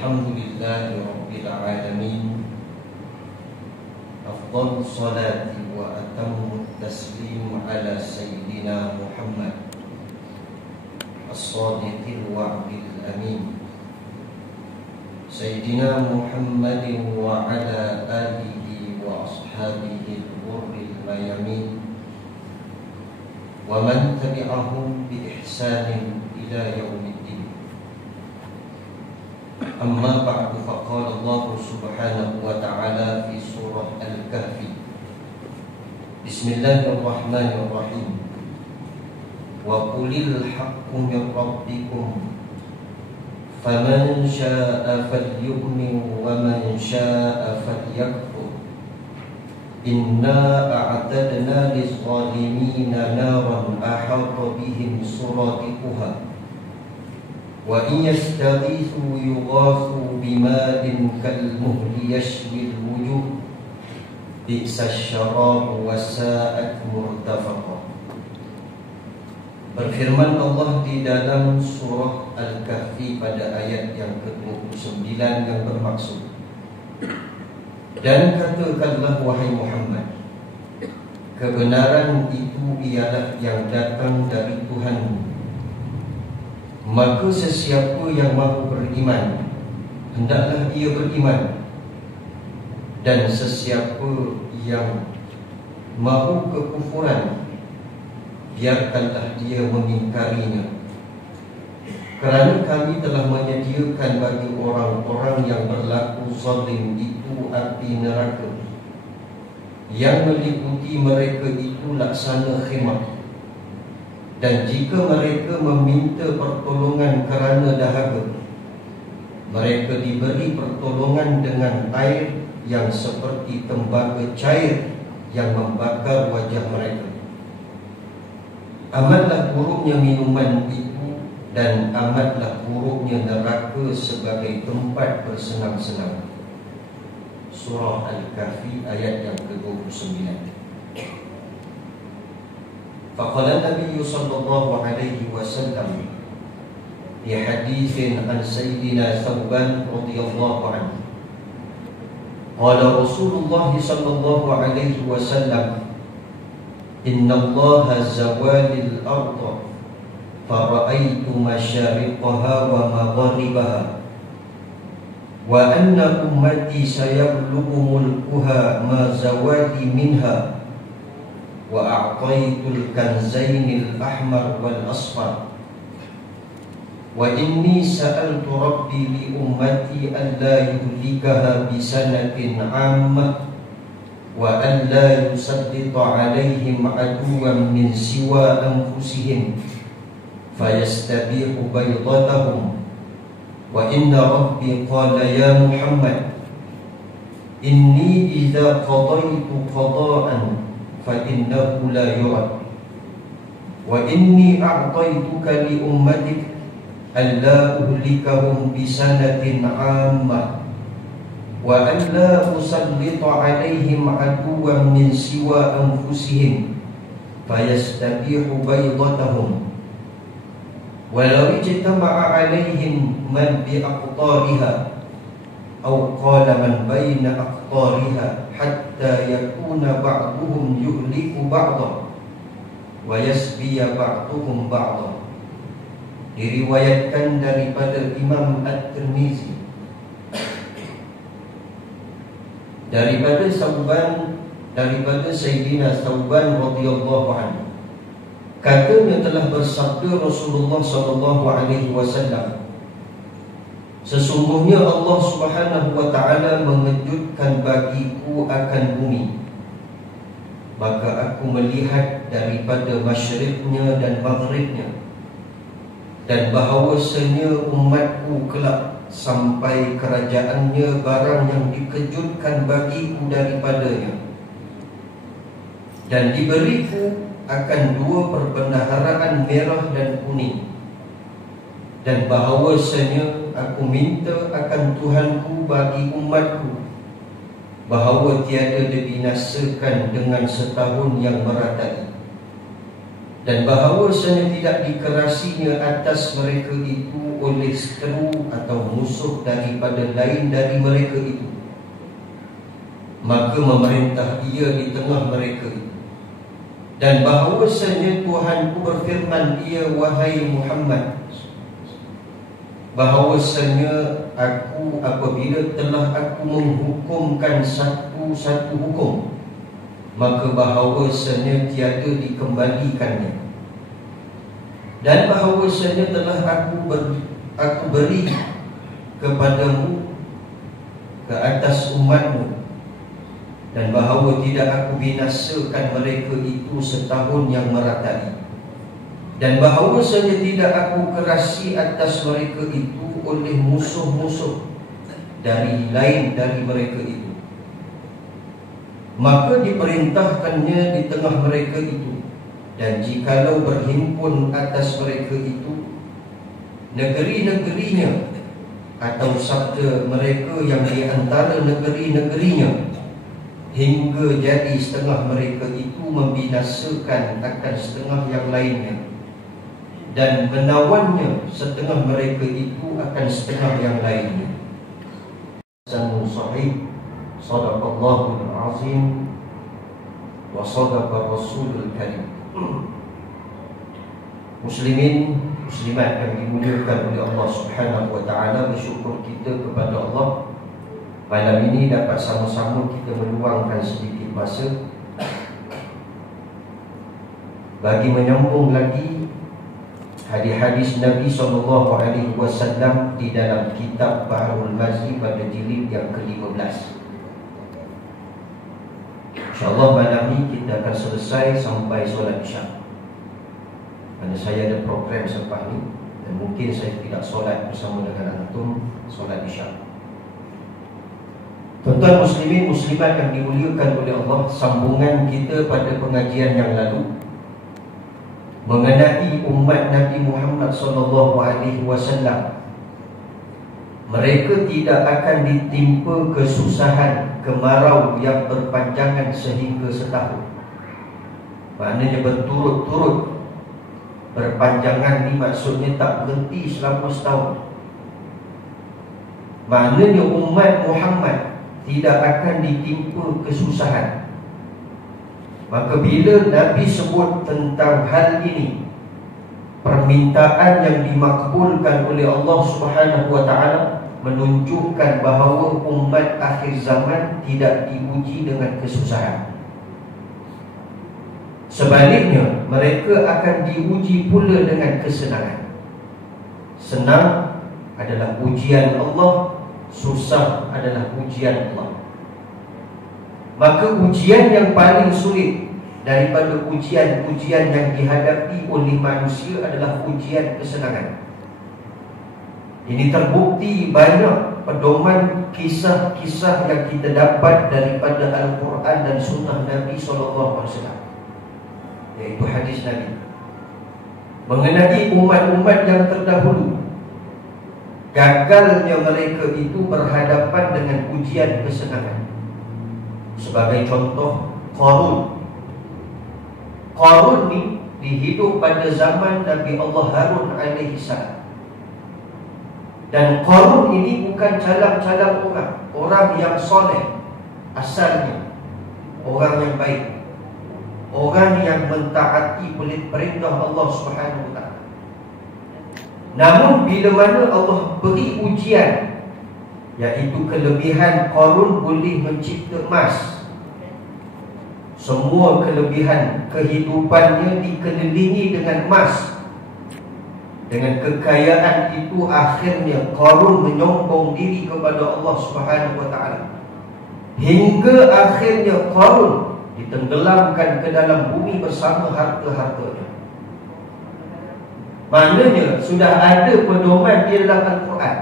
Alhamdulillahi Rabbil Alamin. Afdal salati wa atammu taslim ala Sayyidina Muhammad As-Sadiqil Wa'dil Amin, Sayyidina Muhammadin wa ala alihi wa ashabihi al-ghurril mayamin, wa man tabi'ahum bi ihsanin ila yaumiddin. Amma ba'du, faqala Allah subhanahu wa ta'ala fi surah Al-Kahfi. Bismillahirrahmanirrahim. Wa qulil haqqu min rabbikum faman syaa'a falyu'min wa man syaa'a falyakfur. Inna a'tadna liz-zalimina naran ahata bihim suradiquha wa in yastaghithu yughathu bima'in kalmuhli yashwi al-wujuh bi'sa asy-syarabu wa sa'at murtafaqa. Berfirman Allah di dalam surah Al-Kahfi pada ayat yang ke-29 yang bermaksud, dan katakanlah wahai Muhammad, kebenaran itu ialah yang datang dari Tuhanmu. Maka sesiapa yang mahu beriman, hendaklah ia beriman, dan sesiapa yang mahu kekufuran, biarkanlah dia mengingkarinya. Kerana kami telah menyediakan bagi orang-orang yang berlaku zalim itu api neraka, yang meliputi mereka itu laksana khemah. Dan jika mereka meminta pertolongan kerana dahaga, mereka diberi pertolongan dengan air yang seperti tembaga cair yang membakar wajah mereka. Amatlah buruknya minuman itu, dan amatlah buruknya neraka sebagai tempat bersenang-senang. Surah Al-Kahfi ayat yang ke-29. Faqala Nabi sallallahu alaihi wasallam di haditsin an Sayyidina Thawban radhiyallahu anhu, qala Rasulullah sallallahu alaihi wasallam, inna Allah zawalil arda fara'aitu masyariqaha wa magharibaha wa anna ummati sayablughu mulkuha ma zawali minha wa a'taitul kanzainil ahmar wal asfar wa inni sa'altu rabbi li ummati an la yuhlikaha bisanatin 'ammah wa an la yusallita 'alaihim 'aduwan min siwa anfusihim fayastabihu baydatahum. Wa inna rabbi qala ya Muhammad, inni idza qadaitu qada'an fa innahu la yurad, wa inni a'taituka li ummatik an la uhlikahum bisanatin 'ammah wa an la usallita 'alaihim 'aduwan min siwa anfusihim fayastabihu baydatahum. Walau ijtama'a 'alaihim man bi aqtariha aw qala man baina aqtariha hatta yakuna ba'duhum yuhliku ba'dha wa yasbiya ba'duhum ba'dha. Diriwayatkan daripada Imam At-Tirmizi daripada Sayyidina Thawban radhiyallahu anhu, katanya telah bersabda Rasulullah sallallahu alaihi wasallam, sesungguhnya Allah Subhanahu wa taala mengejutkan bagiku akan bumi, maka aku melihat daripada masyriknya dan maghribnya, dan bahawasanya umatku kelak sampai kerajaannya barang yang dikejutkan bagiku daripadanya, dan diberiku akan dua perbendaharaan merah dan kuning, dan bahawasanya aku minta akan Tuhanku bagi umatku bahawa tiada dibinasakan dengan setahun yang meratai, dan bahawasanya tidak dikerasinya atas mereka itu oleh seteru atau musuh daripada lain dari mereka itu, maka memerintah ia di tengah mereka itu. Dan bahawasanya Tuhanku berfirman, ia wahai Muhammad, bahawasanya aku apabila telah aku menghukumkan satu hukum, maka bahawasanya tiada dikembalikannya. Dan bahawasanya telah aku beri kepadamu ke atas umatmu, dan bahawa tidak aku binasakan mereka itu setahun yang meratai, dan bahawasanya tidak aku kerasi atas mereka itu oleh musuh-musuh dari lain dari mereka itu. Maka diperintahkannya di tengah mereka itu, dan jikalau berhimpun atas mereka itu negeri-negerinya atau sabda mereka yang di antara negeri-negerinya, hingga jadi setengah mereka itu membinasakan akan setengah yang lainnya, dan menawannya setengah mereka itu akan setengah yang lainnya. Hasanun sahih, sadaqallahul azim, wa sadaqa rasulul karim. Muslimin, muslimat yang dimuliakan oleh Allah Subhanahu wa taala, bersyukur kita kepada Allah malam ini dapat sama-sama kita meluangkan sedikit masa bagi menyambung lagi hadis-hadis Nabi SAW di dalam kitab Bahrul Mazi pada jilid yang ke-15. InsyaAllah malam ini kita akan selesai sampai solat Isyak. Kerana saya ada program selepas ni, dan mungkin saya tidak solat bersama dengan antum solat Isyak. Tuan-tuan muslimin muslimat yang dimuliakan oleh Allah, sambungan kita pada pengajian yang lalu mengenai umat Nabi Muhammad SAW. Mereka tidak akan ditimpa kesusahan, kemarau yang berpanjangan sehingga setahun. Maknanya berturut-turut. Berpanjangan ni maksudnya tak berhenti selama setahun. Maknanya umat Muhammad tidak akan ditimpa kesusahan. Maka bila Nabi sebut tentang hal ini, permintaan yang dimakbulkan oleh Allah Subhanahu wa taala menunjukkan bahawa umat akhir zaman tidak diuji dengan kesusahan. Sebaliknya, mereka akan diuji pula dengan kesenangan. Senang adalah ujian Allah, susah adalah ujian Allah. Maka ujian yang paling sulit daripada ujian-ujian yang dihadapi oleh manusia adalah ujian kesenangan. Ini terbukti banyak pedoman kisah-kisah yang kita dapat daripada Al-Quran dan Sunnah Nabi SAW, iaitu hadis Nabi mengenai umat-umat yang terdahulu. Gagalnya mereka itu berhadapan dengan ujian kesenangan. Sebagai contoh, Qarun ni dihidup pada zaman Nabi Allah Harun alaihi salam. Dan Qarun ini bukan calang-calang orang yang soleh asalnya, orang yang baik, orang yang mentaati perintah Allah Subhanahu wa taala. Namun bila mana Allah beri ujian, iaitu kelebihan Qarun boleh mencipta emas, semua kelebihan kehidupannya dikelilingi dengan emas. Dengan kekayaan itu akhirnya Qarun menyombong diri kepada Allah Subhanahu wa taala, hingga akhirnya Qarun ditenggelamkan ke dalam bumi bersama harta-hartanya. Maknanya sudah ada pedoman di dalam Al-Quran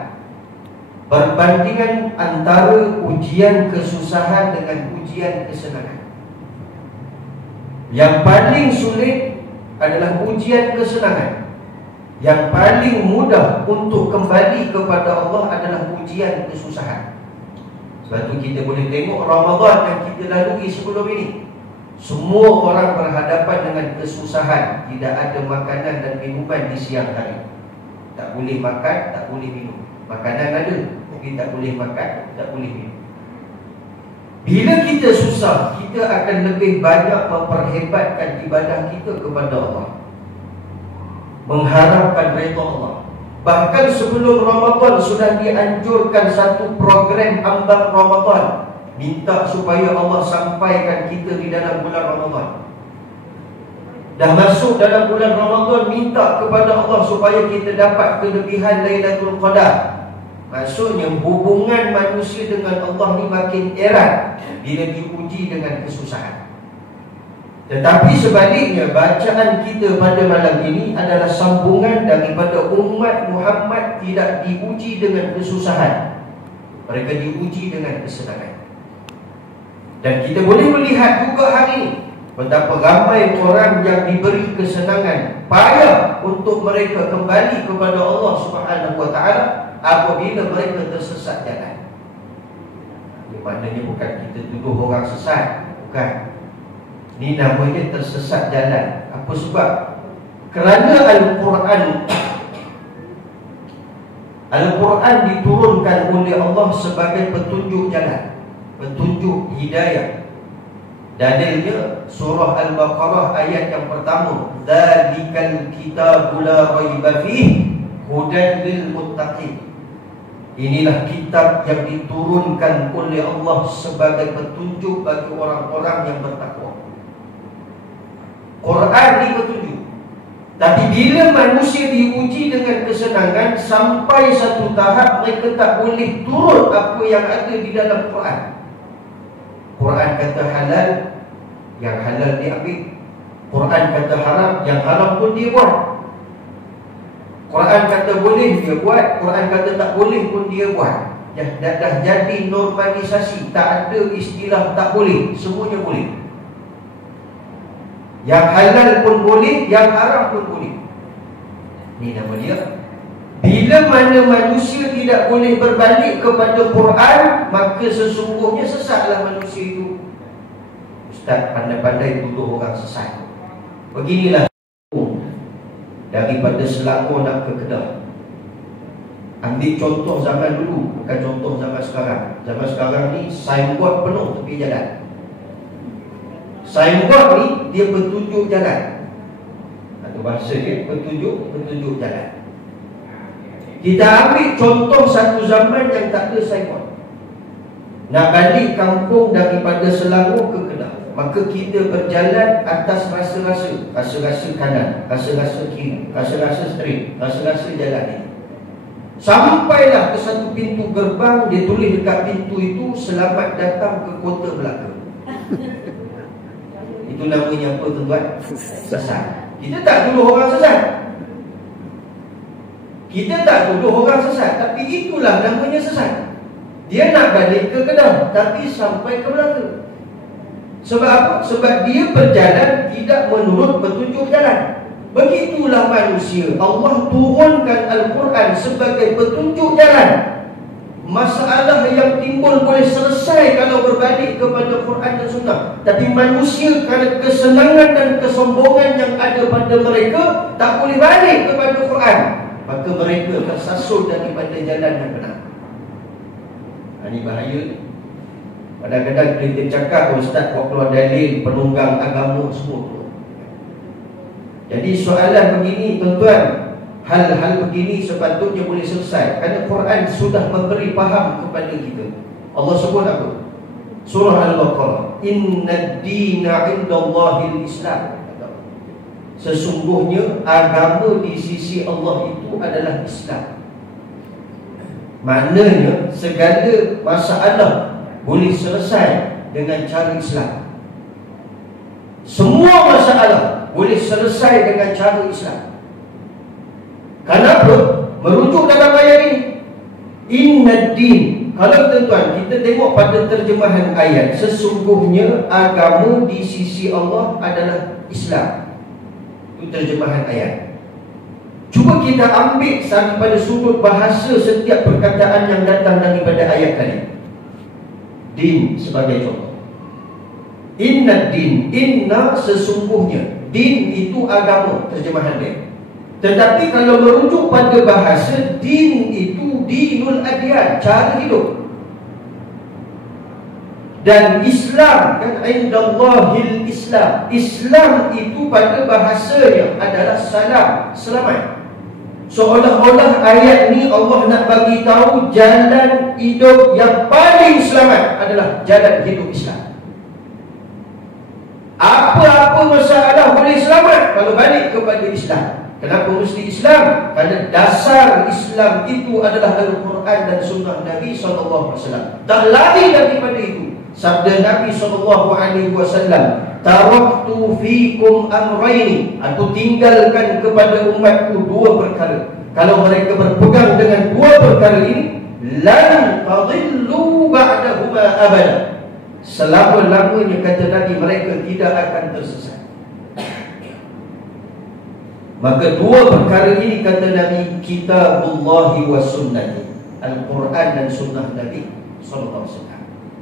perbandingan antara ujian kesusahan dengan ujian kesenangan. Yang paling sulit adalah ujian kesenangan. Yang paling mudah untuk kembali kepada Allah adalah ujian kesusahan. Sebab itu kita boleh tengok Ramadan yang kita lalui sebelum ini, semua orang berhadapan dengan kesusahan. Tidak ada makanan dan minuman di siang hari. Tak boleh makan, tak boleh minum. Makanan ada, tapi tak boleh makan, tak boleh minum. Bila kita susah, kita akan lebih banyak memperhebatkan ibadah kita kepada Allah, mengharapkan redha Allah. Bahkan sebelum Ramadan sudah dianjurkan satu program ambang Ramadan, minta supaya Allah sampaikan kita di dalam bulan Ramadan. Dah masuk dalam bulan Ramadan, minta kepada Allah supaya kita dapat kelebihan Lailatul Qadar. Maksudnya hubungan manusia dengan Allah ni makin erat bila diuji dengan kesusahan. Tetapi sebaliknya, bacaan kita pada malam ini adalah sambungan daripada umat Muhammad tidak diuji dengan kesusahan, mereka diuji dengan kesenangan. Dan kita boleh melihat juga hari ini betapa ramai orang yang diberi kesenangan payah untuk mereka kembali kepada Allah Subhanahu wa taala apabila mereka tersesat jalan. Ini maknanya bukan kita tuduh orang sesat, bukan. Ini namanya tersesat jalan. Apa sebab? Kerana Al-Quran diturunkan oleh Allah sebagai petunjuk jalan, petunjuk hidayah. Dalilnya surah Al-Baqarah ayat yang pertama, Dzalikal kitabu la raiba fihi hudan lil muttaqin. Inilah kitab yang diturunkan oleh Allah sebagai petunjuk bagi orang-orang yang bertakwa. Quran ni petunjuk. Tapi bila manusia diuji dengan kesenangan, sampai satu tahap mereka tak boleh turut apa yang ada di dalam Quran. Quran kata halal, yang halal diambil. Quran kata haram, yang haram pun dia buat. Quran kata boleh, dia buat. Quran kata tak boleh pun dia buat. Dah jadi normalisasi. Tak ada istilah tak boleh, semuanya boleh. Yang halal pun boleh, yang haram pun boleh. Ini nama dia. Bila mana manusia tidak boleh berbalik kepada Quran, maka sesungguhnya sesatlah manusia itu. Ustaz pandai-pandai tuduh orang sesat. Beginilah daripada Selangor nak ke Kedah. Ambil contoh zaman dulu, bukan contoh zaman sekarang. Zaman sekarang ni signboard penuh tepi jalan. Signboard ni dia petunjuk jalan. Atau bahasa dia petunjuk jalan. Kita ambil contoh satu zaman yang tak ada signboard. Nak balik kampung daripada Selangor ke Kedah, maka kita berjalan atas rasa-rasa. Rasa-rasa kanan, rasa-rasa kiri, rasa-rasa straight, rasa-rasa jalan ni. Sampailah ke satu pintu gerbang, dia tulis dekat pintu itu, selamat datang ke Kota Melaka. Itu namanya apa tuan-tuan? Sesat. Kita tak tuduh orang sesat. Kita tak tuduh orang sesat, tapi itulah namanya sesat. Dia nak balik ke Kedah, tapi sampai ke Melaka. Sebab apa? Sebab dia berjalan tidak menurut petunjuk jalan. Begitulah manusia. Allah turunkan Al-Quran sebagai petunjuk jalan. Masalah yang timbul boleh selesai kalau berbalik kepada Quran dan Sunnah. Tapi manusia kerana kesenangan dan kesombongan yang ada pada mereka, tak boleh balik kepada Quran, maka mereka tersasul daripada jalan yang benar. Ini bahaya. Kadang-kadang kita cakap, Ustaz buat keluar dalil, penunggang agama semua tu. Jadi soalan begini tuan-tuan, hal-hal begini sepatutnya boleh selesai kerana Quran sudah memberi faham kepada kita. Allah sebut apa? Surah Al-Baqarah, Inna dina indallahil Islam. Sesungguhnya agama di sisi Allah itu adalah Islam. Maknanya segala masalah boleh selesai dengan cara Islam. Semua masalah boleh selesai dengan cara Islam. Kenapa? Merujuk dalam ayat ini, Inna din. Kalau tuan-tuan kita tengok pada terjemahan ayat, sesungguhnya agama di sisi Allah adalah Islam. Itu terjemahan ayat. Cuba kita ambil daripada sudut bahasa setiap perkataan yang datang daripada ayat tadi. Din sebagai contoh. Inna din, inna sesungguhnya. Din itu agama, terjemahan dia. Tetapi kalau merujuk pada bahasa, din itu dinul adyan, cara hidup. Dan Islam kan, indallahil Islam. Islam itu pada bahasanya adalah salam, selamat. Seolah-olah ayat ni Allah nak bagi tahu jalan hidup yang paling selamat adalah jalan hidup Islam. Apa-apa masalah boleh selamat kalau balik kepada Islam. Kenapa mesti Islam? Kerana dasar Islam itu adalah Al-Quran dan Sunnah Nabi SAW. Tak lari daripada itu. Sabda Nabi SAW, taraktu fikum amraini, aku tinggalkan kepada umatku dua perkara. Kalau mereka berpegang dengan dua perkara ini, lan tadillu ba'dahuma abada, selama-lamanya, kata Nabi, mereka tidak akan tersesat. Maka dua perkara ini, kata Nabi, kitabullahi wa sunnati, Al-Quran dan Sunnah Nabi SAW.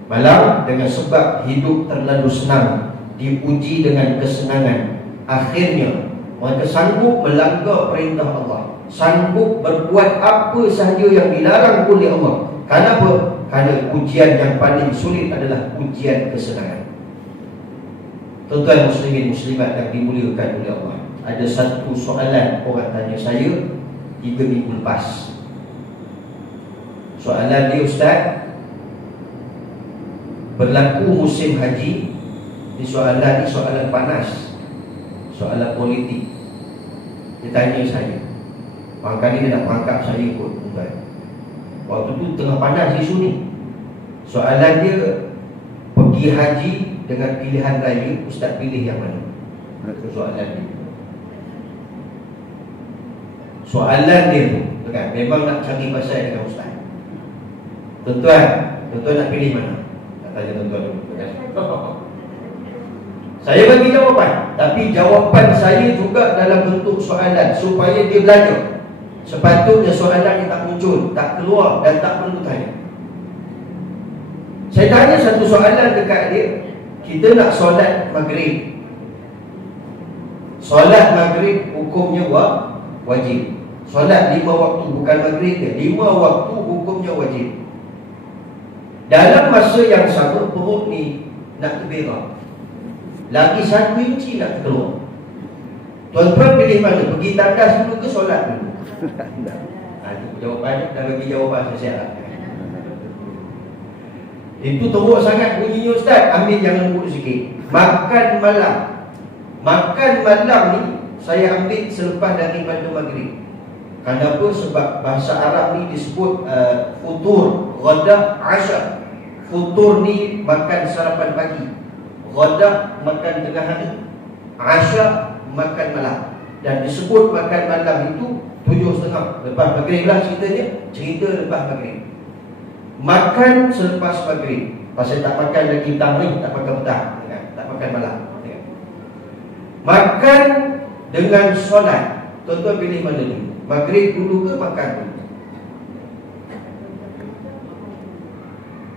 Malam dengan sebab hidup terlalu senang, diuji dengan kesenangan, akhirnya mereka sanggup melanggar perintah Allah, sanggup berbuat apa sahaja yang dilarang oleh Allah. Kenapa? Kerana ujian yang paling sulit adalah ujian kesenangan. Tuan-tuan muslimin muslimat yang dimuliakan oleh Allah, ada satu soalan orang tanya saya 3 minggu lepas. Soalan dia, Ustaz, berlaku musim haji. Soalan ni soalan panas, soalan politik. Dia tanya saya, barangkali dia nak pangkap saya kot, tuan. Waktu tu tengah panas isu ni. Soalan dia, pergi haji dengan pilihan raya, Ustaz pilih yang mana? Itu soalan dia. Soalan dia tu kan, memang nak cari pasal dengan Ustaz. Tuan-tuan nak pilih mana? Tak tanya tuan-tuan dulu kan? Saya bagi jawapan, tapi jawapan saya juga dalam bentuk soalan supaya dia belajar. Sepatutnya soalan yang tak muncul, tak keluar dan tak perlu tanya. Saya tanya satu soalan dekat dia, kita nak solat maghrib. Solat maghrib hukumnya wajib. Solat 5 waktu, bukan maghrib dia, 5 waktu hukumnya wajib. Dalam masa yang sama, perut ni nak terberak, lagi 1 inci nak keluar. Tuan-tuan pilih mana? Pergi tandas dulu ke solat dulu? Itu jawapannya. Dah bagi jawapan saya. Itu teruk sangat bunyinya, Ustaz. Ambil jangan buruk sikit. Makan malam. Makan malam ni saya ambil selepas daripada maghrib. Kenapa? Sebab bahasa Arab ni disebut futur, ghada, asya. Futur ni makan sarapan pagi, ghada makan tengah hari, asya makan malam. Dan disebut makan malam itu 7.30 lepas maghrib lah ceritanya. Cerita lepas maghrib. Makan selepas maghrib. Pasal tak makan lagi tamrin, tak makan petang, tak makan malam. Makan dengan solat. Tuan-tuan pilih mana dulu? Maghrib dulu ke makan dulu?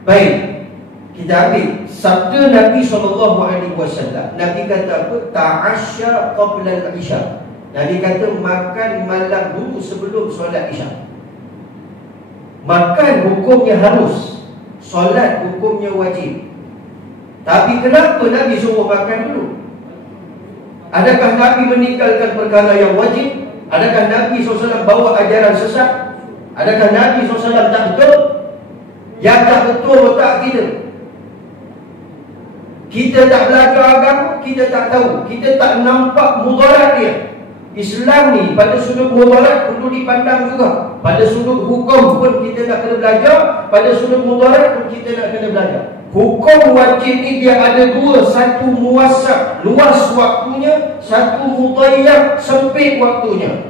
Baik, kita ambil sabda Nabi SAW. Nabi kata apa? Ta'asya qabla al-isya. Nabi kata makan malam dulu sebelum solat isya. Makan hukumnya harus, solat hukumnya wajib. Tapi kenapa Nabi suruh makan dulu? Adakah Nabi meninggalkan perkara yang wajib? Adakah Nabi SAW bawa ajaran sesat? Adakah Nabi SAW tak betul? Yang tak betul otak kita. Kita tak belajar agama, kita tak tahu, kita tak nampak mudarat dia. Islam ni pada sudut mudarat perlu dipandang juga. Pada sudut hukum pun kita nak kena belajar, pada sudut mudarat pun kita nak kena belajar. Hukum wajib ni dia ada dua, satu muwassab, luas waktunya, satu mudayyak, sempit waktunya.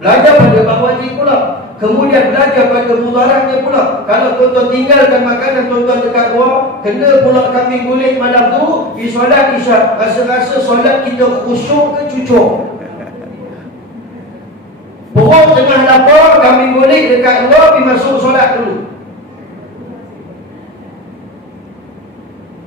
Belajar pada bab wajib pula, kemudian belajar pada mudaratnya pula. Kalau tuan-tuan tinggalkan makanan tuan-tuan dekat luar, kena pula kambing guling malam tu, di solat isyak, rasa-rasa solat kita khusyuk ke cucuk. Perut tengah lapar, kambing guling dekat luar, pergi masuk solat dulu.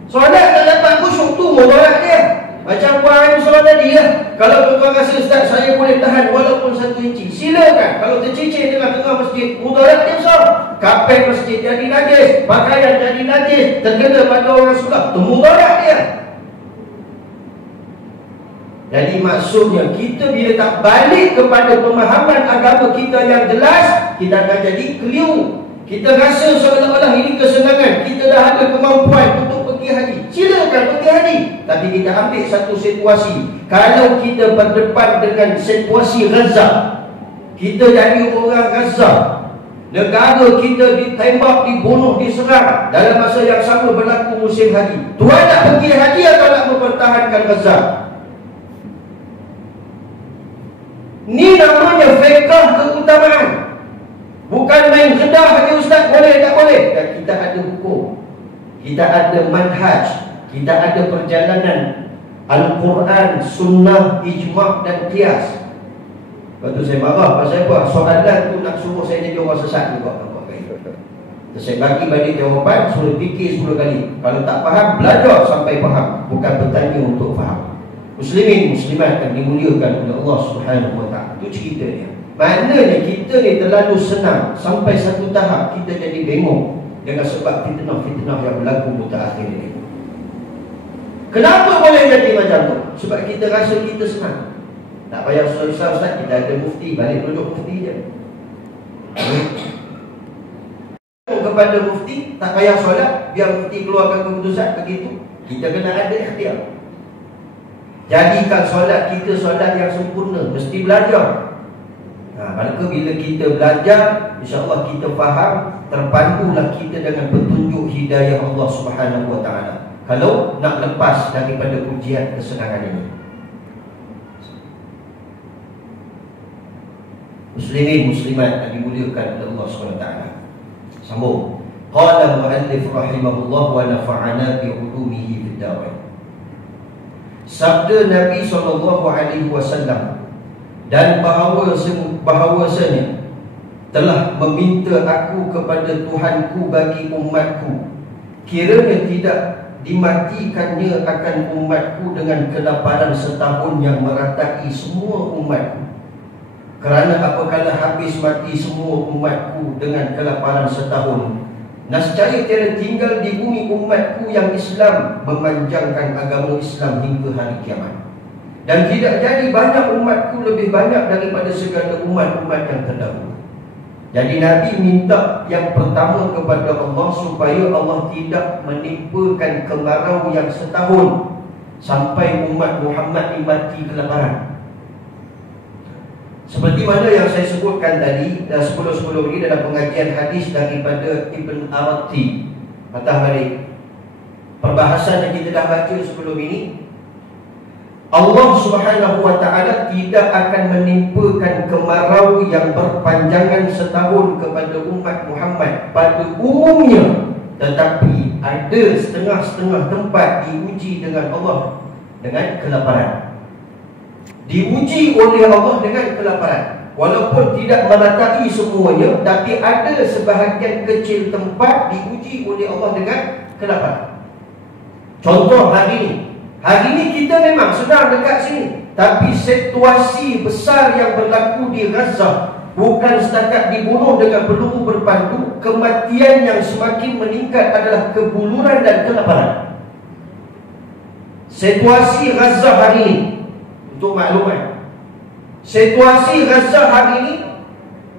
Solat tak dapat khusyuk tu mudarat dia. Macam buang air solat tadi lah. Kalau tuan rasa, Ustaz, saya boleh tahan walaupun 1 inci, silakan. Kalau tercicir tengah-tengah masjid, mudarat dia besar. Kapet masjid jadi najis, pakaian jadi najis, terkena pada orang sebelah, itu mudarat dia. Jadi maksudnya, kita bila tak balik kepada pemahaman agama kita yang jelas, kita akan jadi keliru. Kita rasa seolah-olah ini kesenangan, kita dah ada kemampuan untuk pergi haji, silakan pergi haji. Tapi kita ambil satu situasi, kalau kita berdepan dengan situasi Gaza, kita jadi orang Gaza, negara kita ditembak, dibunuh, diserang, dalam masa yang sama berlaku musim haji. Tuan nak pergi haji atau nak mempertahankan Gaza? Ni namanya fiqh keutamaan. Bukan main kedah bagi Ustaz, boleh tak boleh. Dan kita ada hukum, kita ada manhaj, kita ada perjalanan Al-Quran, Sunnah, Ijma' dan Qiyas. Lepas tu saya marah. Pasal apa? Soalan tu nak suruh saya jadi orang sesat juga. Saya bagi balik jawapan, suruh fikir 10 kali. Kalau tak faham, belajar sampai faham, bukan bertanya untuk faham. Muslimin, muslimat akan dimuliakan oleh Allah Subhanahu Wa Taala. Itu ceritanya. Maknanya kita ni terlalu senang, sampai satu tahap kita jadi bengong dengan sebab fitnah-fitnah yang berlaku mutaakhir ini. Kenapa boleh jadi macam tu? Sebab kita rasa kita senang. Tak payah susah-susah, Ustaz, kita ada mufti, balik duduk mufti je. Kepada mufti, tak payah solat, biar mufti keluarkan keputusan, begitu. Kita kena ada ikhtiar. Jadikan solat kita solat yang sempurna, mesti belajar. Maka bila kita belajar, insya-Allah kita faham, terpandulah kita dengan petunjuk hidayah Allah Subhanahu Wa Taala. Kalau nak lepas daripada ujian kesenangan ini. Muslimin, muslimat yang dimuliakan oleh Allah Subhanahu Wa Taala. Sambung. Qala muallif rahimahullah wa nafa'ana bi ulumihi fid darain. Sabda Nabi SAW, dan bahawasanya telah meminta aku kepada Tuhanku bagi umatku, kiranya tidak dimatikannya akan umatku dengan kelaparan setahun yang meratai semua umatku. Kerana apabila habis mati semua umatku dengan kelaparan setahun, nescaya tiada tinggal di bumi umatku yang Islam memanjangkan agama Islam hingga hari kiamat. Dan tidak jadi banyak umatku lebih banyak daripada segala umat-umat yang terdahulu. Jadi Nabi minta yang pertama kepada Allah supaya Allah tidak menimpakan kemarau yang setahun sampai umat Muhammad mati kelaparan. Seperti mana yang saya sebutkan tadi sebelum ini dalam pengajian hadis daripada Ibn Arati. Patah balik perbahasan yang kita dah baca sebelum ini, Allah Subhanahu Wa Taala tidak akan menimpakan kemarau yang berpanjangan setahun kepada umat Muhammad pada umumnya, tetapi ada setengah-setengah tempat diuji dengan Allah dengan kelaparan. Diuji oleh Allah dengan kelaparan. Walaupun tidak meratai semuanya, tapi ada sebahagian kecil tempat diuji oleh Allah dengan kelaparan. Contoh hari ini. Hari ini kita memang sedang dekat sini, tapi situasi besar yang berlaku di Gaza bukan setakat dibunuh dengan peluru berpandu. Kematian yang semakin meningkat adalah kebuluran dan kelaparan. Situasi Gaza hari ini, untuk maklumat, situasi Gaza hari ini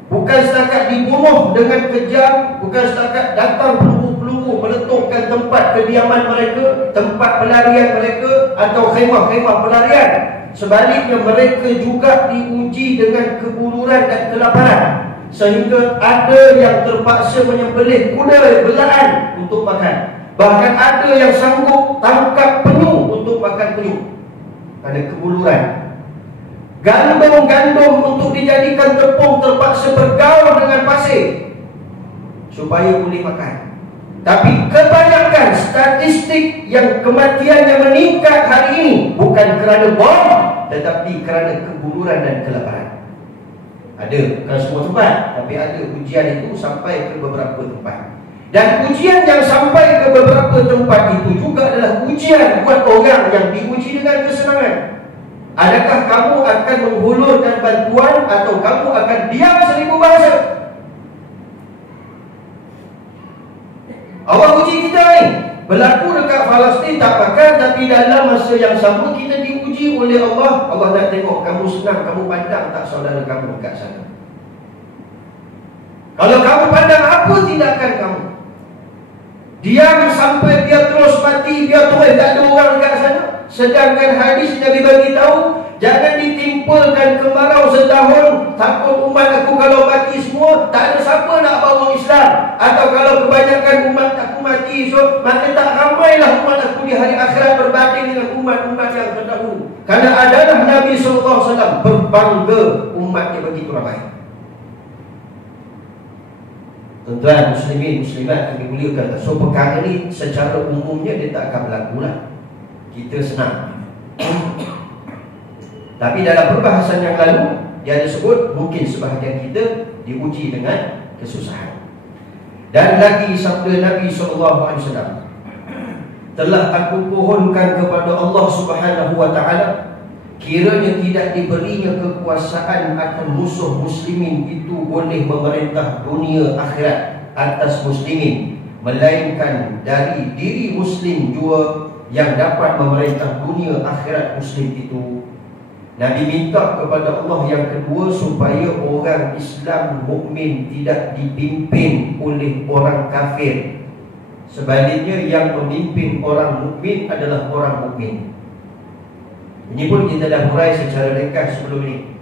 bukan setakat dibunuh dengan kejam, bukan setakat datang peluru-peluru meletupkan tempat kediaman mereka, tempat pelarian mereka atau khemah-khemah pelarian. Sebaliknya mereka juga diuji dengan kebuluran dan kelaparan, sehingga ada yang terpaksa menyembelih kuda belaan untuk makan. Bahkan ada yang sanggup tangkap penyu untuk makan penyu. Ada kebuluran. Gandum-gandum untuk dijadikan tepung terpaksa bergaul dengan pasir supaya boleh makan. Tapi kebanyakan statistik yang kematian yang meningkat hari ini bukan kerana bom, tetapi kerana kebuluran dan kelaparan. Ada, bukan semua tempat, tapi ada ujian itu sampai ke beberapa tempat. Dan ujian yang sampai ke beberapa tempat itu juga adalah ujian buat orang yang diuji dengan kesenangan. Adakah kamu akan menghulurkan bantuan atau kamu akan diam 1000 bahasa? Allah uji kita ni. Berlaku dekat Palestin tak makan, tapi dalam masa yang sama kita diuji oleh Allah. Allah nak tengok kamu senang, kamu pandang tak saudara kamu dekat sana. Kalau kamu pandang, apa tindakan kamu? Diam sampai dia terus mati, dia terus tak ada orang dekat sana. Sedangkan hadis Nabi bagi tahu, jangan ditimpulkan kemarau setahun, takut umat aku kalau mati semua, tak ada siapa nak bawa Islam. Atau kalau kebanyakan umat aku mati, so maka tak ramailah umat aku di hari akhirat berbanding dengan umat-umat yang terdahulu. Karena adalah Nabi SAW berbangga umatnya begitu ramai. Tuan-tuan muslimin muslimat yang dimuliakan, so perkara ni secara umumnya dia tak akan berlaku lah. Kita senang. Tapi dalam perbahasan yang lalu dia ada sebut mungkin sebahagian kita diuji dengan kesusahan. Dan lagi sabda Nabi SAW, telah aku pohonkan kepada Allah Subhanahu wa ta'ala, kiranya tidak diberinya kekuasaan akan musuh muslimin itu boleh memerintah dunia akhirat atas muslimin, melainkan dari diri muslim jua yang dapat memerintah dunia akhirat muslim itu. Nabi minta kepada Allah yang kedua supaya orang Islam mukmin tidak dipimpin oleh orang kafir. Sebaliknya yang memimpin orang mukmin adalah orang mukmin. Ini pun kita dah hurai secara ringkas sebelum ini.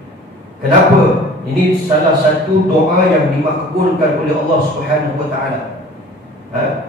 Kenapa? Ini salah satu doa yang dimakbulkan oleh Allah Subhanahu wa ta'ala.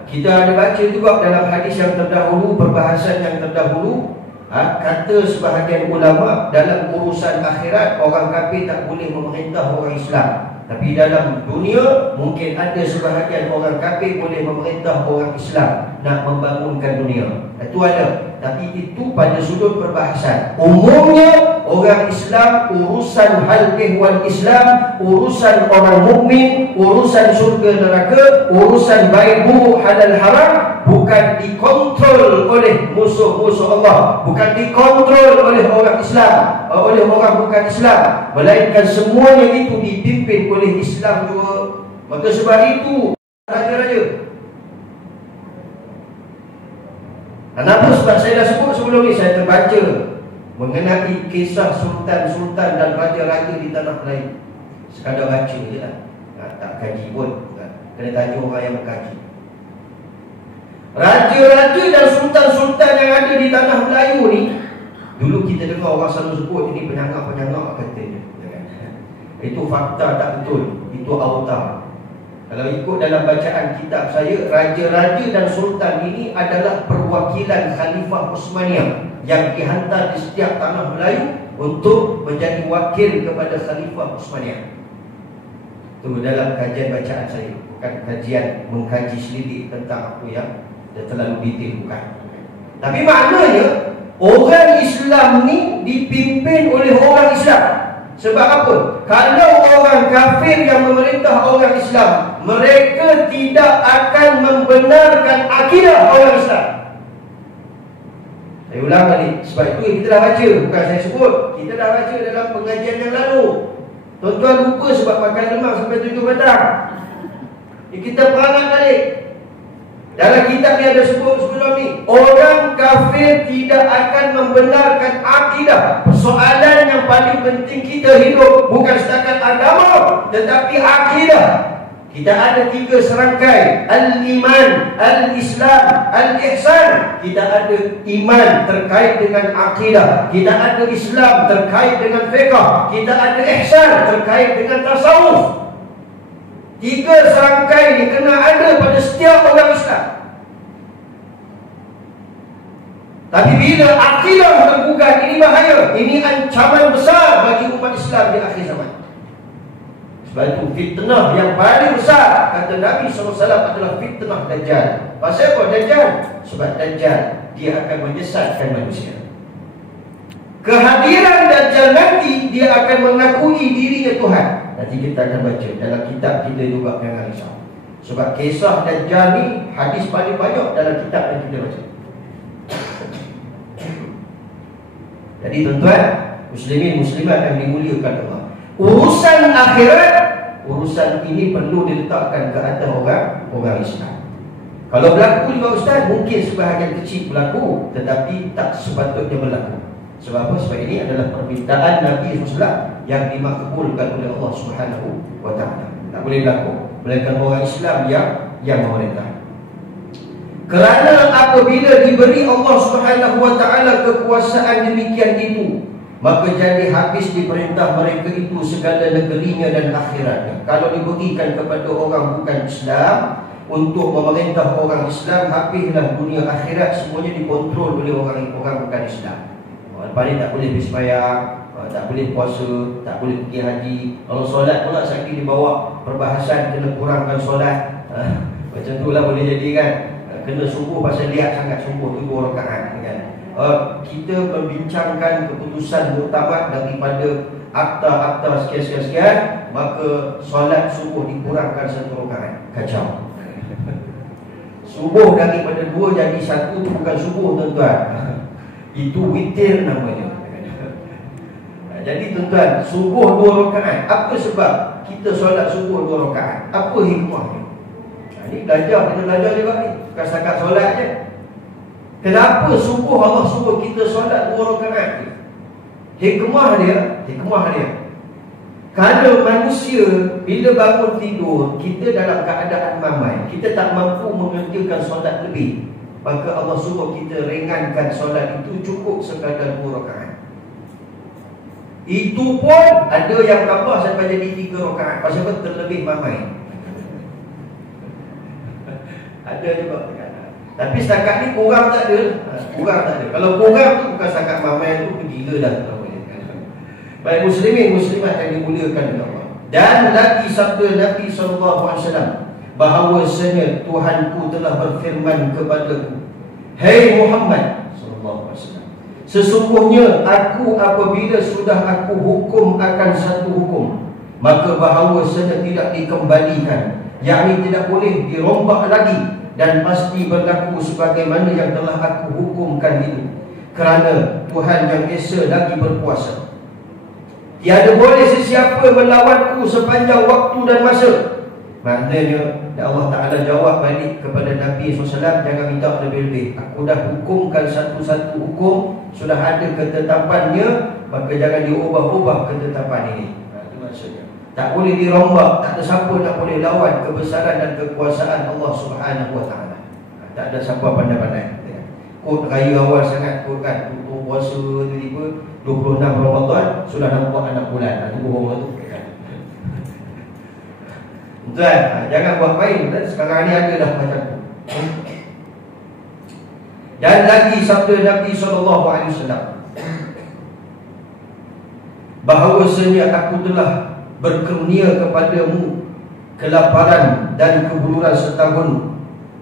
Kita ada baca juga dalam hadis yang terdahulu, perbahasan yang terdahulu, kata sebahagian ulama dalam urusan akhirat orang kafir tak boleh memerintah orang Islam. Tapi dalam dunia mungkin ada sebahagian orang kafir boleh memerintah orang Islam nak membangunkan dunia. Itu ada. Tapi itu pada sudut perbahasan. Umumnya orang Islam, urusan hal ehwal Islam, urusan orang mukmin, urusan surga neraka, urusan baik buruk halal haram bukan dikontrol oleh musuh-musuh Allah, bukan dikontrol oleh orang Islam, oleh orang bukan Islam, melainkan semuanya itu dipimpin oleh Islam juga. Maka sebab itu raja-raja. Kenapa? Sebab saya dah sebut sebelum ni, saya terbaca mengenai kisah sultan-sultan dan raja-raja di tanah Melayu. Sekadar baca je lah, tak kaji pun. Kena tanya orang yang berkaji. Raja-raja dan sultan-sultan yang ada di tanah Melayu ni, dulu kita dengar orang selalu sebut ini penyangak-penyangak katanya. Itu fakta tak betul, itu auta. Kalau ikut dalam bacaan kitab saya, raja-raja dan sultan ini adalah perwakilan Khalifah Utsmaniyah yang dihantar di setiap tanah Melayu untuk menjadi wakil kepada Khalifah Utsmaniyah. Itu dalam kajian bacaan saya, bukan kajian mengkaji selidik tentang apa yang terlalu detail, bukan. Tapi maknanya orang Islam ni dipimpin oleh orang Islam. Sebab apa? Kalau orang kafir yang memerintah orang Islam, mereka tidak akan membenarkan akidah orang Islam. Saya ulang balik. Sebab itu kita dah baca, bukan saya sebut. Kita dah baca dalam pengajian yang lalu. Tuan-tuan lupa sebab makan lemak sampai 7 petang. Kita peranan balik. Dalam kitab ni ada sebut sebelum ni, orang kafir tidak akan membenarkan akidah. Persoalan yang paling penting kita hidup bukan setakat agama, tetapi akidah. Kita ada 3 serangkai: al-iman, al-islam, al-ihsan. Kita ada iman terkait dengan akidah, kita ada Islam terkait dengan fiqh, kita ada ihsan terkait dengan tasawuf. 3 serangkai ni kena ada pada setiap orang Islam. Tapi bila akidah tergugat, ini bahaya. Ini ancaman besar bagi umat Islam di akhir zaman. Sebab itu fitnah yang paling besar, kata Nabi SAW, adalah fitnah Dajjal. Pasal apa Dajjal? Sebab Dajjal dia akan menyesatkan manusia. Kehadiran Dajjal nanti, dia akan mengakui dirinya Tuhan. Nanti kita akan baca dalam kitab kita juga, jangan risau. Sebab kisah Dajjal ni hadis paling banyak dalam kitab yang kita baca. Jadi tuan-tuan, Muslimin muslimat yang dimuliakan Allah, urusan akhirat, urusan ini perlu diletakkan ke atas orang Islam. Kalau berlaku juga ustaz, mungkin sebahagian kecil berlaku, tetapi tak sepatutnya berlaku. Sebab apa? Sebab ini adalah permintaan Nabi SAW yang dimakbulkan oleh Allah Subhanahu wa taala. Tak boleh berlaku melainkan orang Islam yang memerintah. Kerana apabila diberi Allah Subhanahu wa taala kekuasaan demikian itu, maka jadi habis diperintah mereka itu segala negerinya dan akhiratnya. Kalau diberikan kepada orang bukan Islam untuk memerintah orang Islam, habislah dunia akhirat semuanya dikontrol oleh orang bukan Islam. Lepas ni tak boleh bersembahyang, tak boleh puasa, tak boleh pergi haji. Kalau solat pula sakit dibawa perbahasan kena kurangkan solat. Macam tu lah boleh jadi kan. Kena sungguh pasal lihat sangat sungguh 7 rakaat kan. Kita membincangkan keputusan muktamad daripada akta-akta sekian-sekian, maka solat subuh dikurangkan 1 rakaat. Kacau. Subuh daripada 2 jadi 1 tu bukan subuh tuan-tuan. Itu witir namanya. Jadi tuan-tuan, subuh 2 rakaat. Apa sebab kita solat subuh 2 rakaat? Apa hikmahnya? Ini belajar, kita belajar juga ni. Bukan setakat solat je. Kenapa subuh Allah suruh kita solat 2 rakaat? Hikmah dia. Kerana manusia bila bangun tidur, kita dalam keadaan mamai, kita tak mampu mengerjakan solat lebih, maka Allah suruh kita ringankan solat itu, cukup sekadar 2 rakaat. Itu pun ada yang tambah sampai jadi 3 rakaat. Pasal apa? Terlebih mamai. Ada juga. Tapi setakat ni kurang tak ada. Kalau kurang tu bukan setakat mamai tu, gila dah. Baik muslimin muslimat yang dimuliakan oleh Allah. Dan lagi sabda Nabi SAW, bahawasanya Tuhanku telah berfirman kepadaku, Hei Muhammad SAW, sesungguhnya aku apabila sudah aku hukum akan satu hukum, maka bahawasanya tidak dikembalikan, yakni tidak boleh dirombak lagi, dan pasti berlaku sebagaimana yang telah aku hukumkan itu, kerana Tuhan yang Esa lagi berkuasa. Tiada boleh sesiapa melawanku sepanjang waktu dan masa. Maknanya Allah Ta'ala jawab balik kepada Nabi SAW, jangan minta lebih-lebih. Aku dah hukumkan satu-satu hukum, sudah ada ketetapannya, maka jangan diubah-ubah ketetapan ini. Itu maksudnya. Tak boleh dirombak, tak ada siapa nak boleh lawan kebesaran dan kekuasaan Allah Subhanahu Wa Ta'ala. Tak ada siapa pandai-pandai. Kod raya awal sangat, kod kan, untuk puasa tiba-tiba 26 Ramadan sudah nampak anak bulan. Itu bohong tu. Tuan, jangan buat main. Sekarang ni ada dah macam tu. Dan lagi sabda Nabi SAW, bahawasanya aku telah berkurnia kepadamu kelaparan dan kebuluran setahun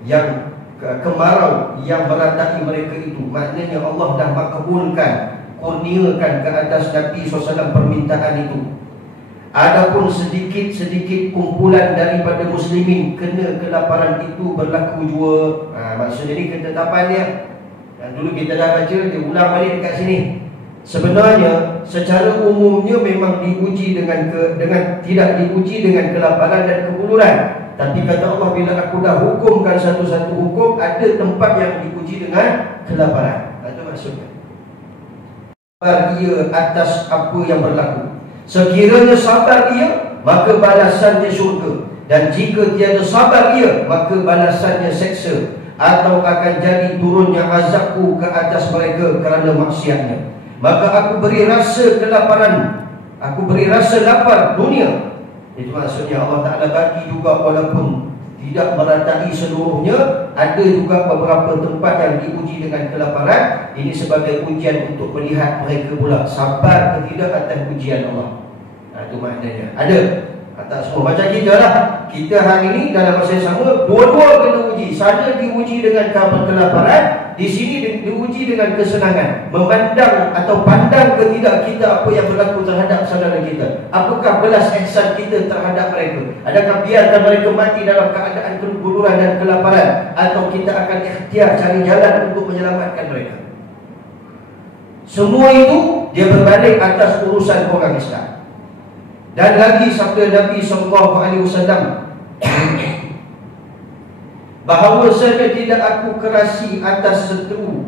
yang kemarau yang meratai mereka itu. Maknanya Allah dah makbulkan, kurniakan ke atas Nabi SAW permintaan itu. Adapun sedikit-sedikit kumpulan daripada muslimin kena kelaparan itu berlaku jua. Maksudnya ni ketetapan dia. Dan dulu kita dah baca, dia ulang balik dekat sini. Sebenarnya secara umumnya memang diuji dengan tidak diuji dengan kelaparan dan kebuluran. Tapi kata Allah, bila aku dah hukumkan satu-satu hukum, ada tempat yang diuji dengan kelaparan. Itu maksudnya. Sabar dia atas apa yang berlaku. Sekiranya sabar dia, maka balasannya syurga. Dan jika tiada sabar dia, maka balasannya seksa, atau akan jadi turunnya azabku ke atas mereka kerana maksiatnya. Maka aku beri rasa kelaparan, aku beri rasa lapar dunia. Itu maksudnya Allah Ta'ala bagi juga, walaupun tidak meratai seluruhnya, ada juga beberapa tempat yang diuji dengan kelaparan. Ini sebagai ujian untuk melihat mereka pula sabar ke tidak atas ujian Allah. Itu maknanya. Ada. Tak semua. Macam kita lah. Kita hari ini dalam masa yang sama, dua-dua kena uji. Sana diuji dengan kelaparan, di sini diuji dengan kesenangan. Memandang atau pandang ke tidak kita apa yang berlaku terhadap saudara kita. Apakah belas ihsan kita terhadap mereka? Adakah biarkan mereka mati dalam keadaan kebuluran dan kelaparan, atau kita akan ikhtiar cari jalan untuk menyelamatkan mereka? Semua itu dia berbalik atas urusan orang Islam. Dan lagi sabda Nabi SAW, bahawasanya tidak aku kerasi atas seteru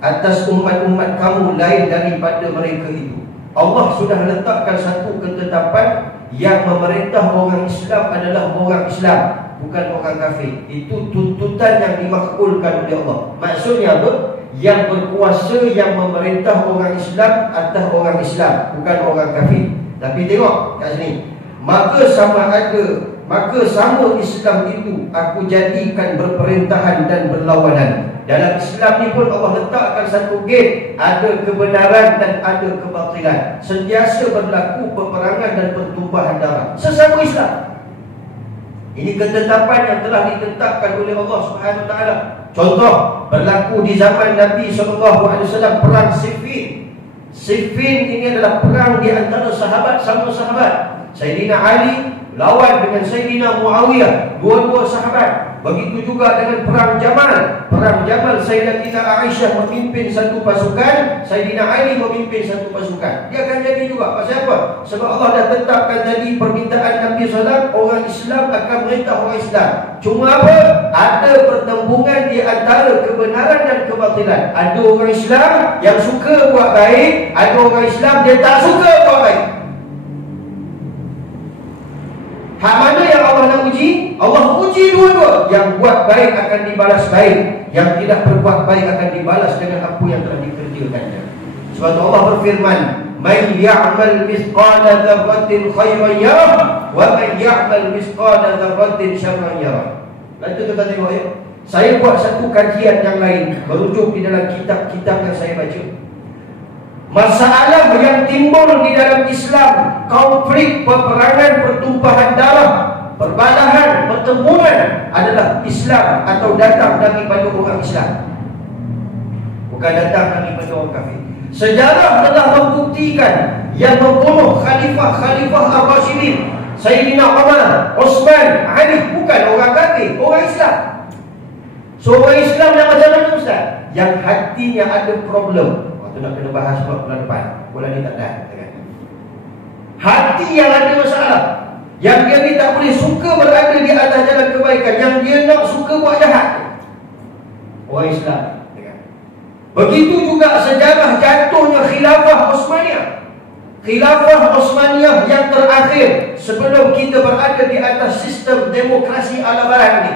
atas umat-umat kamu lain daripada mereka itu. Allah sudah letakkan satu ketetapan yang memerintah orang Islam adalah orang Islam, bukan orang kafir. Itu tuntutan yang dimakbulkan oleh Allah. Maksudnya apa? Yang berkuasa, yang memerintah orang Islam atas orang Islam, bukan orang kafir. Tapi tengok kat sini, maka sama Islam itu aku jadikan berperintahan dan berlawanan. Dalam Islam ni pun Allah letakkan satu gate, ada kebenaran dan ada kebatilan. Sentiasa berlaku peperangan dan pertumpahan darah sesama Islam. Ini ketetapan yang telah ditetapkan oleh Allah Subhanahu Wa Taala. Contoh berlaku di zaman Nabi SAW, perang Siffin. Siffin ini adalah perang di antara sahabat sama sahabat. Sayyidina Ali lawan dengan Sayyidina Muawiyah, dua-dua sahabat. Begitu juga dengan perang Jamal. Perang Jamal, Sayyidatina Aisyah memimpin satu pasukan, Sayyidina Ali memimpin satu pasukan. Dia akan jadi juga. Pasal apa? Sebab Allah dah tetapkan tadi permintaan Nabi SAW, orang Islam akan merintah orang Islam. Cuma apa? Ada pertembungan di antara kebenaran dan kebatilan. Ada orang Islam yang suka buat baik, ada orang Islam dia tak suka buat baik. Hak mana yang Allah nak uji? Allah uji dua-dua. Yang buat baik akan dibalas baik, yang tidak berbuat baik akan dibalas dengan apa yang telah dikerjakannya. Sebab itu Allah berfirman, "Man ya'mal mithqala dzarratin khairan yarah, wa man ya'mal mithqala dzarratin syarran yarah." Lalu kita tengok ya. Saya buat satu kajian yang lain, merujuk di dalam kitab-kitab yang saya baca. Masalah yang timbul di dalam Islam, konflik, peperangan, pertumpahan darah, perbalahan, pertempuran adalah Islam atau datang daripada orang Islam, bukan datang daripada orang kafir. Sejarah telah membuktikan yang membunuh khalifah-khalifah Ar-Rasyidin, Sayyidina Umar, Uthman, Ali, bukan orang kafir, orang Islam. So orang Islam yang macam mana Ustaz? Yang hatinya ada problem. Nak kena bahas bulan depan. Bulan ni tak ada. Hati yang ada masalah, yang dia ni tak boleh suka berada di atas jalan kebaikan, yang dia nak suka buat jahat, orang Islam. Begitu juga sejarah jatuhnya Khilafah Uthmaniyah. Khilafah Uthmaniyah yang terakhir sebelum kita berada di atas sistem demokrasi ala barat ni.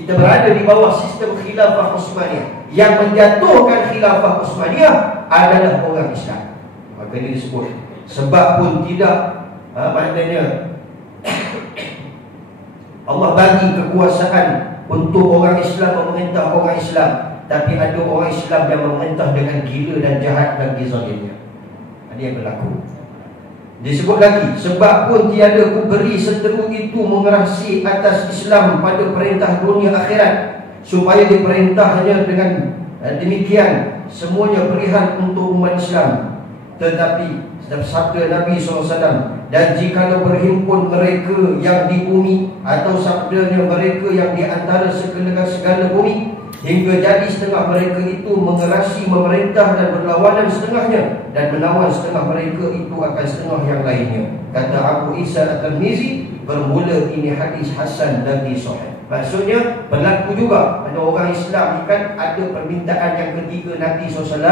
Kita berada di bawah sistem Khilafah Uthmaniyah. Yang menjatuhkan Khilafah Uthmaniyah adalah orang Islam. Maka ini disebut sebab pun tidak maknanya Allah bagi kekuasaan untuk orang Islam memerintah orang Islam, tapi ada orang Islam yang memerintah dengan gila dan jahat dan zalimnya. Ini yang berlaku. Disebut lagi, sebab pun tiada ku beri seteru itu mengerasi atas Islam pada perintah dunia akhirat, supaya diperintahnya dengan demikian semuanya perihal untuk umat Islam. Tetapi sabda Nabi SAW, dan jikalau berhimpun mereka yang di bumi, atau sabdanya mereka yang di antara segala bumi, hingga jadi setengah mereka itu mengerasi memerintah dan berlawanan setengahnya, dan menawan setengah mereka itu akan setengah yang lainnya. Kata Abu Isa At-Tirmizi, bermula ini hadis hasan dan sahih. Maksudnya berlaku juga pada orang Islam ni kan ada permintaan yang ketiga Nabi SAW,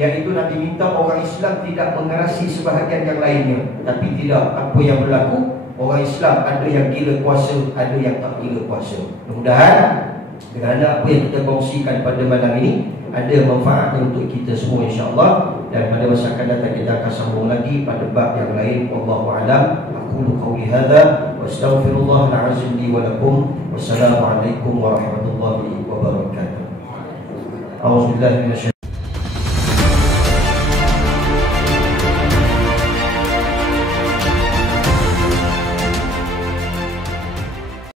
iaitu Nabi minta orang Islam tidak mengerasi sebahagian yang lainnya. Tapi tidak, apa yang berlaku, orang Islam ada yang gila kuasa, ada yang tak gila kuasa. Mudah-mudahan dengan apa yang kita kongsikan pada malam ini ada manfaat untuk kita semua insya-Allah. Dan pada masa akan datang kita akan sambung lagi pada bab yang lain. Wallahu a'lam. Aqulu qawli hadza wa astaghfirullah al-azim li wa lakum. Wassalamualaikum warahmatullahi wabarakatuh. A'udzubillahi minasy